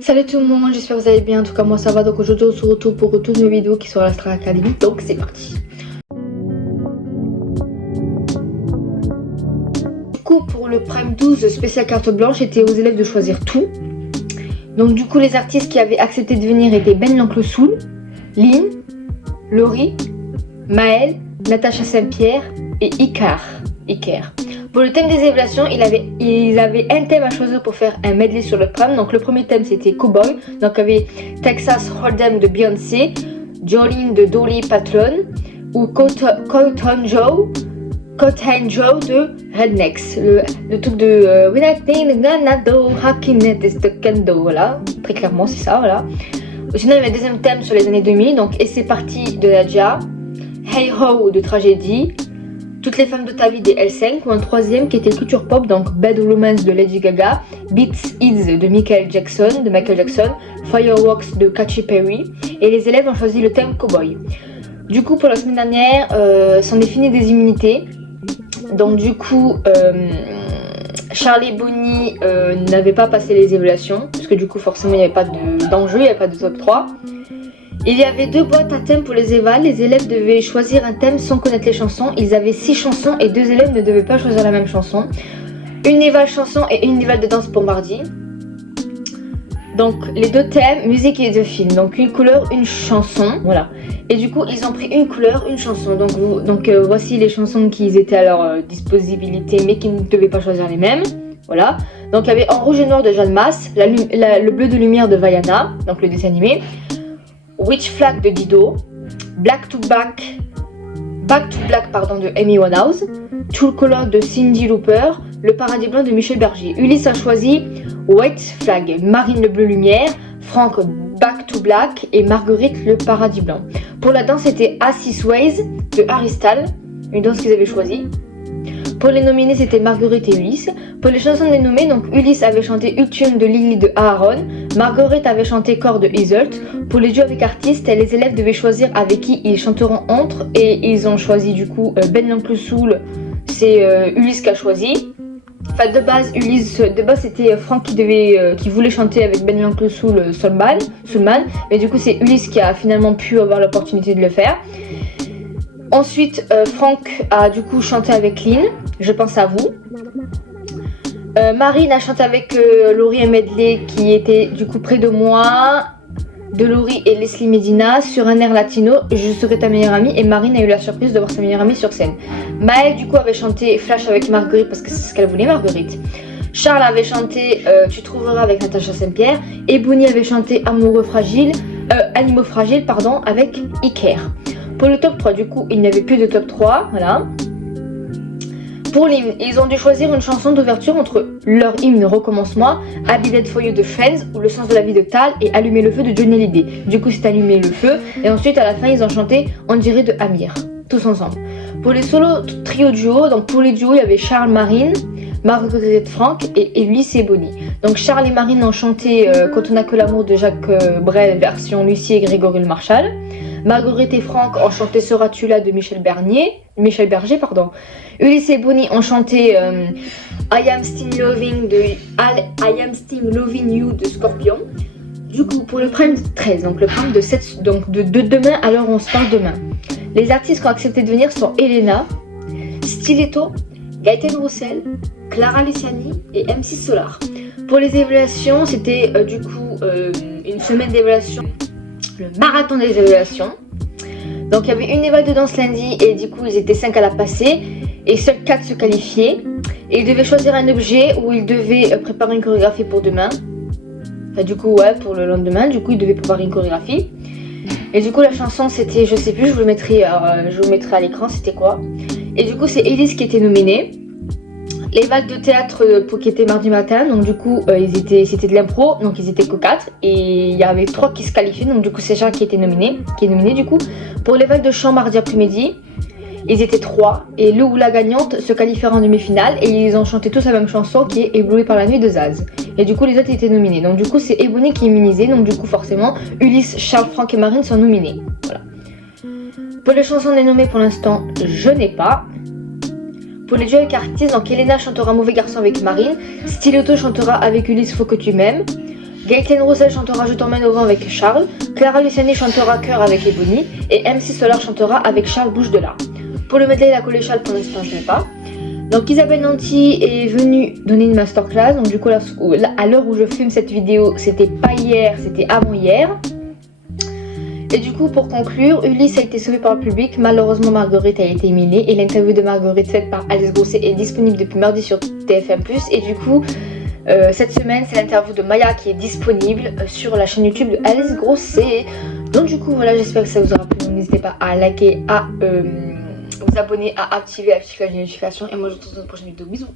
Salut tout le monde, j'espère que vous allez bien, en tout cas moi ça va. Donc aujourd'hui on se retrouve pour toutes mes vidéos qui sont à la Star Academy, donc c'est parti. Du coup pour le Prime 12 spécial carte blanche, c'était aux élèves de choisir tout. Donc du coup les artistes qui avaient accepté de venir étaient Ben l'Oncle Soul, Lynn, Laurie, Maëlle, Natacha Saint-Pierre et Iker. Pour le thème des évaluations, ils avaient un thème à choisir pour faire un medley sur le Prime. Donc le premier thème c'était Cowboy, donc il y avait Texas Hold'em de Beyoncé, Jolene de Dolly Parton ou Cotton Joe de Rednex, le truc de When I think I'm do, hacking it is the kendo, voilà, très clairement c'est ça, voilà. Sinon il y avait un deuxième thème sur les années 2000, donc Et c'est parti de Nadia, Hey Ho de Tragédie, Toutes les femmes de ta vie des L5, ou un troisième qui était culture pop, donc Bad Romance de Lady Gaga, Beats It de Michael Jackson, Fireworks de Katy Perry, et les élèves ont choisi le thème Cowboy. Du coup pour la semaine dernière, c'en est fini des immunités, donc du coup Charlie et Bonnie n'avaient pas passé les évaluations, parce que du coup forcément il n'y avait pas d'enjeu, il n'y avait pas de top 3. Il y avait 2 boîtes à thème pour les évals. Les élèves devaient choisir un thème sans connaître les chansons. Ils avaient 6 chansons et 2 élèves ne devaient pas choisir la même chanson. Une éval chanson et une éval de danse pour mardi. Donc les 2 thèmes, musique et 2 films. Donc une couleur, une chanson. Voilà. Et du coup ils ont pris une couleur, une chanson. Donc voici les chansons qui étaient à leur disponibilité mais qui ne devaient pas choisir les mêmes. Voilà. Donc il y avait En rouge et noir de Jeanne Masse, le bleu de lumière de Vaiana, donc le dessin animé. Witch Flag de Dido, Back to Black de Amy Winehouse, True Color de Cyndi Lauper, Le Paradis Blanc de Michel Berger. Ulysse a choisi White Flag, Marine le Bleu Lumière, Franck Back to Black et Marguerite Le Paradis Blanc. Pour la danse, c'était Assis Ways de Harry Styles, une danse qu'ils avaient choisie. Pour les nominés, c'était Marguerite et Ulysse. Pour les chansons dénommées, donc Ulysse avait chanté Ultime de Lily de Aaron, Marguerite avait chanté Corps de Isolt. Pour les duos avec artistes, les élèves devaient choisir avec qui ils chanteront entre, et ils ont choisi du coup Ben l'Oncle Soul, c'est Ulysse qui a choisi. Enfin de base c'était Franck qui voulait chanter avec Ben l'Oncle Soul, Soulman, mais du coup c'est Ulysse qui a finalement pu avoir l'opportunité de le faire. Ensuite, Franck a du coup chanté avec Lynn, Je pense à vous. Marine a chanté avec Laurie et Medley qui était du coup Près de moi, de Laurie et Leslie Medina sur un air latino, Je serai ta meilleure amie, et Marine a eu la surprise de voir sa meilleure amie sur scène. Maëlle du coup avait chanté Flash avec Marguerite parce que c'est ce qu'elle voulait, Marguerite. Charles avait chanté Tu trouveras avec Natacha Saint-Pierre, et Bonnie avait chanté Animaux fragiles avec Iker. Pour le top 3, du coup, il n'y avait plus de top 3, voilà. Pour l'hymne, ils ont dû choisir une chanson d'ouverture entre leur hymne Recommence-moi, I'll Be Dead For You de Friends, ou Le sens de la vie de Tal, et Allumer le feu de Johnny Hallyday. Du coup, c'est Allumer le feu, et ensuite, à la fin, ils ont chanté On dirait de Amir, tous ensemble. Pour les solos trio duo, donc pour les duos, il y avait Charles Marine, Marguerite Franck et Ulysse et Bonnie. Donc Charles et Marine ont chanté Quand on n'a que l'amour de Jacques Brel, version Lucie et Grégory Le Marchal. Marguerite et Franck ont chanté Seras-tu là de Michel Berger. Ulysse et Bonnie ont chanté I Am Still Loving You de Scorpion. Du coup, pour le Prime 13, donc le Prime de demain, alors on se parle demain. Les artistes qui ont accepté de venir sont Elena, Stiletto, Gaëtan Roussel, Clara Luciani et MC Solar. Pour les évaluations, c'était une semaine d'évaluation, le marathon des évaluations. Donc il y avait une éval de danse lundi et du coup ils étaient 5 à la passer et seuls 4 se qualifiaient. Et ils devaient choisir un objet où ils devaient préparer une chorégraphie pour demain. Enfin du coup ouais, pour le lendemain, du coup ils devaient préparer une chorégraphie. Et du coup la chanson c'était, je sais plus, je vous mettrai à l'écran, c'était quoi. Et du coup c'est Elise qui était nominée. Les vagues de théâtre qui étaient mardi matin, donc du coup c'était de l'impro, donc ils étaient que 4 et il y avait 3 qui se qualifiaient, donc du coup c'est Jean qui est nominé du coup. Pour les vagues de chant mardi après-midi, ils étaient 3 et le ou la gagnante se qualifiera en demi-finale et ils ont chanté tous la même chanson qui est Ébloui par la nuit de Zaz. Et du coup les autres étaient nominés, donc du coup c'est Ebony qui est immunisée, donc du coup forcément Ulysse, Charles, Franck et Marine sont nominés. Voilà. Pour les chansons dénommées pour l'instant, je n'ai pas. Pour les duos avec artistes, donc Elena chantera Mauvais Garçon avec Marine, Stiletto chantera avec Ulysse Faut que tu m'aimes, Gaëtane Roussel chantera Je t'emmène au vent avec Charles. Clara Luciani chantera Cœur avec Ebony. Et MC Solar chantera avec Charles Bouche de là. Pour le medley, la collé Charles, pour l'instant, je n'ai pas. Donc Isabelle Nanty est venue donner une masterclass. Donc du coup, à l'heure où je filme cette vidéo, c'était pas hier, c'était avant-hier. Et du coup, pour conclure, Ulysse a été sauvé par le public. Malheureusement, Marguerite a été éliminée. Et l'interview de Marguerite faite par Alice Grosset est disponible depuis mardi sur TF1+. Et du coup, cette semaine, c'est l'interview de Maya qui est disponible sur la chaîne YouTube de Alice Grosset. Donc du coup, voilà, j'espère que ça vous aura plu. N'hésitez pas à liker, à vous abonner, à activer la petite cloche de notification. Et moi, je vous retrouve dans une prochaine vidéo. Bisous.